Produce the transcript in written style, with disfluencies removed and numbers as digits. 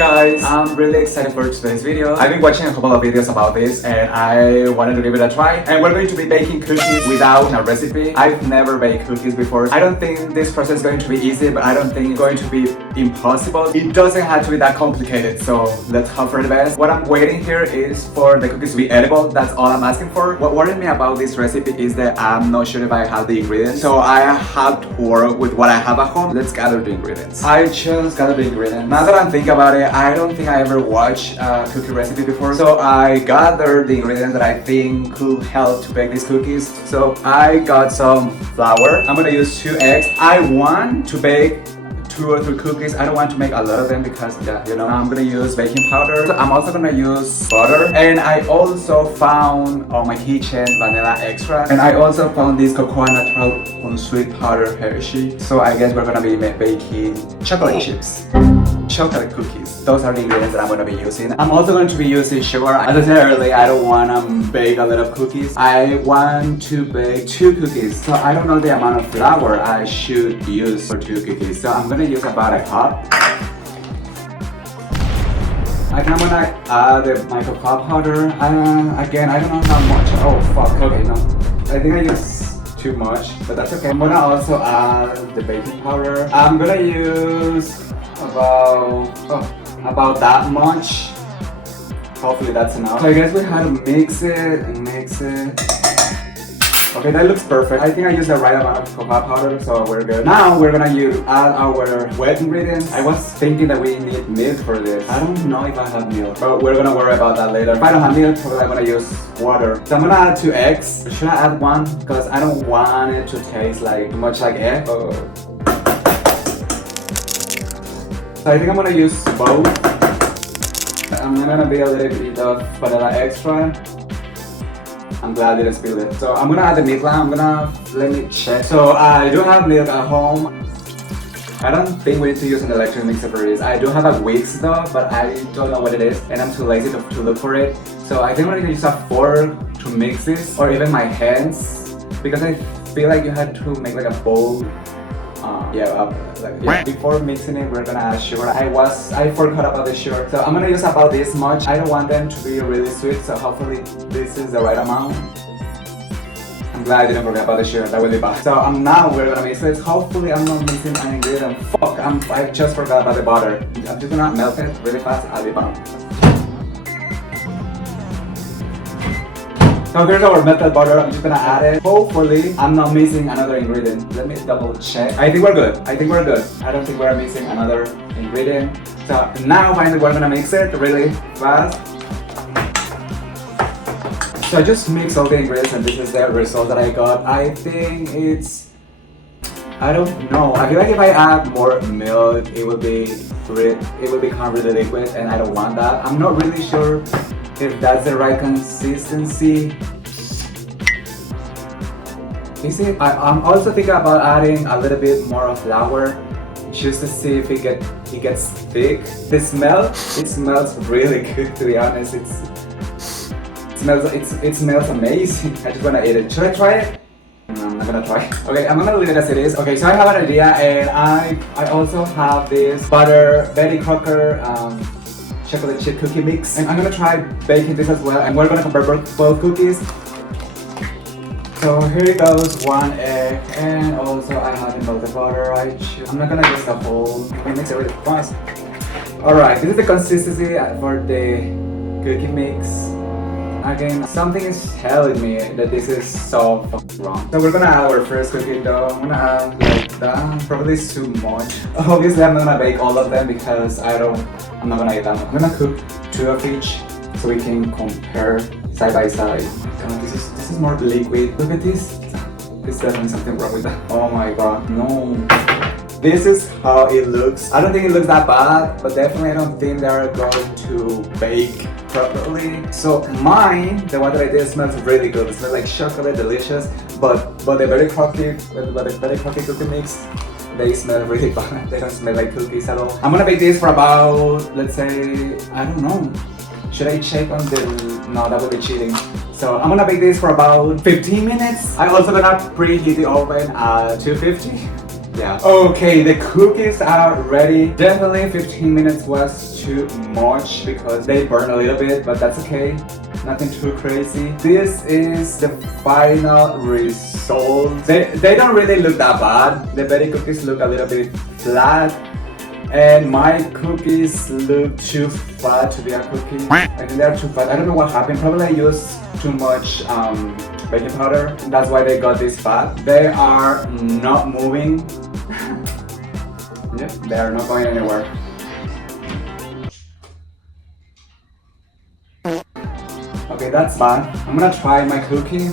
guys, I'm really excited for today's video. I've been watching a couple of videos about this and I wanted to give it a try. And we're going to be baking cookies without a recipe. I've never baked cookies before. I don't think this process is going to be easy, but I don't think it's going to be impossible. It doesn't have to be that complicated, so let's hope for the best. What I'm waiting here is for the cookies to be edible. That's all I'm asking for. What worried me about this recipe is that I'm not sure if I have the ingredients, so I have to work with what I have at home. Let's gather the ingredients. I just gathered the ingredients. Now that I'm thinking about it, I don't think I ever watched a cookie recipe before, so I gathered the ingredients that I think could help to bake these cookies. So I got some flour. I'm gonna use 2 eggs. I want to bake 2 or 3 cookies. I don't want to make a lot of them because, yeah, you know, I'm gonna use baking powder. So I'm also gonna use butter. And I also found on my kitchen vanilla extract. And I also found this Cocoa Natural unsweet powder Hershey. So I guess we're gonna be baking chocolate chips. Chocolate cookies. Those are the ingredients that I'm going to be using. I'm also going to be using sugar. As I said earlier, I don't want to bake a lot of cookies. I want to bake 2 cookies. So I don't know the amount of flour I should use for 2 cookies. So I'm going to use about a cup. I'm going to add my cocoa powder. Again, I don't know how much. Oh fuck, okay, no. I think I used too much, but that's okay. I'm going to also add the baking powder. I'm going to use about that much. Hopefully that's enough. So I guess we have to mix it and mix it. Okay, that looks perfect. I think I used the right amount of cocoa powder, so we're good. Now we're gonna add our wet ingredients. I was thinking that we need milk for this. I don't know if I have milk, but we're gonna worry about that later. If I don't have milk, probably I'm gonna use water. So I'm gonna add 2 eggs. Should I add 1? Because I don't want it to taste like too much like egg. So I think I'm gonna use both. I'm gonna be a little bit of vanilla extra. I'm glad I didn't spill it. So I'm gonna add the milk now. Let me check. So I do have milk at home. I don't think we need to use an electric mixer for this. I do have a Wix though, but I don't know what it is and I'm too lazy to look for it. So I think I'm gonna use a fork to mix this, or even my hands, because I feel like you had to make like a bowl. Before mixing it, we're gonna add sugar. I forgot about the sugar, so I'm gonna use about this much. I don't want them to be really sweet, so hopefully this is the right amount. I'm glad I didn't forget about the sugar. That would be bad. So now we're gonna mix this. Hopefully I'm not missing an ingredient. Fuck, I just forgot about the butter. I'm just gonna melt it really fast. I'll be back. So here's our melted butter. I'm just gonna add it. Hopefully, I'm not missing another ingredient. Let me double check. I think we're good. I don't think we're missing another ingredient. So now finally we're gonna mix it really fast. So I just mixed all the ingredients and this is the result that I got. I think I don't know. I feel like if I add more milk, it will become really liquid and I don't want that. I'm not really sure if that's the right consistency. Is it? I'm also thinking about adding a little bit more of flour just to see if it gets thick. It smells really good, to be honest. It smells amazing. I just wanna eat it. Should I try it? No, I'm not gonna try it. Okay, I'm gonna leave it as it is. Okay, so I have an idea and I also have this Betty Crocker chocolate chip cookie mix, and I'm gonna try baking this as well, and we're gonna compare both cookies. So here goes 1 egg, and also I have the melted butter. I'm not gonna use the whole. I mix it really fast. All right, this is the consistency for the cookie mix. Again, something is telling me that this is so fucking wrong. So we're gonna add our first cookie dough. I'm gonna add like that. Probably too much. Obviously, I'm not gonna bake all of them because I'm not gonna eat them. I'm gonna cook 2 of each so we can compare side by side. Oh my god, this is more liquid. Look at this. There's definitely something wrong with that. Oh my god, no. This is how it looks. I don't think it looks that bad, but definitely I don't think they're going to bake properly. So mine, the one that I did, smells really good. It smells like chocolate, delicious. But the very crocky cookie mix, they smell really bad. They don't smell like cookies at all. I'm gonna bake this for about, let's say, I don't know. Should I check on the, no, that would be cheating. So I'm gonna bake this for about 15 minutes. I'm also gonna preheat the oven at 250. Yeah. Okay, the cookies are ready. Definitely 15 minutes was too much because they burn a little bit, but that's okay. Nothing too crazy. This is the final result. They don't really look that bad. The Betty cookies look a little bit flat. And my cookies look too fat to be a cookie. I think they're too fat. I don't know what happened. Probably I used too much baking powder. That's why they got this fat. They are not moving. Yep, they are not going anywhere. Okay, that's bad. I'm gonna try my cookie.